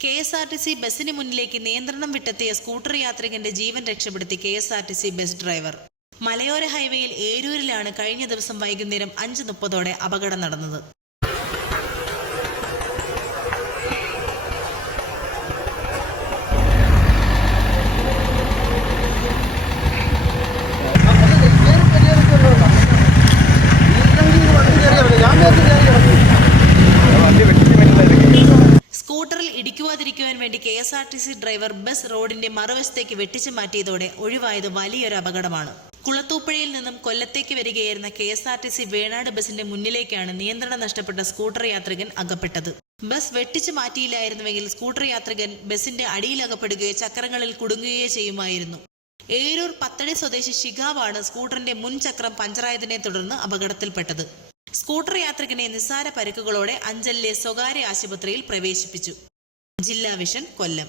KSRTC ബസിന് മുന്നിലേക്ക് നിയന്ത്രണം വിട്ടെത്തിയ സ്കൂട്ടർ യാത്രികന്റെ ജീവൻ രക്ഷപ്പെടുത്തി KSRTC ബസ് ഡ്രൈവർ. മലയോര ഹൈവേയിൽ ഏരൂരിലാണ് കഴിഞ്ഞ ദിവസം വൈകുന്നേരം 5:30 അപകടം നടന്നത്. സ്കൂട്ടറിൽ ഇടിക്കുവാതിരിക്കുവാൻ വേണ്ടി KSRTC ഡ്രൈവർ ബസ് റോഡിന്റെ മറുവശത്തേക്ക് വെട്ടിച്ചു മാറ്റിയതോടെ ഒഴിവായത് വലിയൊരു അപകടമാണ്. കുളത്തൂപ്പുഴയിൽ നിന്നും കൊല്ലത്തേക്ക് വരികയായിരുന്ന KSRTC വേണാട് ബസിന്റെ മുന്നിലേക്കാണ് നിയന്ത്രണം നഷ്ടപ്പെട്ട സ്കൂട്ടർ യാത്രികൻ അകപ്പെട്ടത്. ബസ് വെട്ടിച്ചു മാറ്റിയില്ലായിരുന്നുവെങ്കിൽ സ്കൂട്ടർ യാത്രികൻ ബസിന്റെ അടിയിലകപ്പെടുകയോ ചക്രങ്ങളിൽ കുടുങ്ങുകയോ ചെയ്യുമായിരുന്നു. ഏരൂർ പത്തടി സ്വദേശി ഷിഖാവാണ് സ്കൂട്ടറിന്റെ മുൻ ചക്രം പഞ്ചറായതിനെ തുടർന്ന് അപകടത്തിൽപ്പെട്ടത്. സ്കൂട്ടർ യാത്രികനെ നിസ്സാര പരിക്കുകളോടെ അഞ്ചലിലെ സ്വകാര്യ ആശുപത്രിയിൽ പ്രവേശിപ്പിച്ചു. ജില്ലാ വിഷൻ, കൊല്ലം.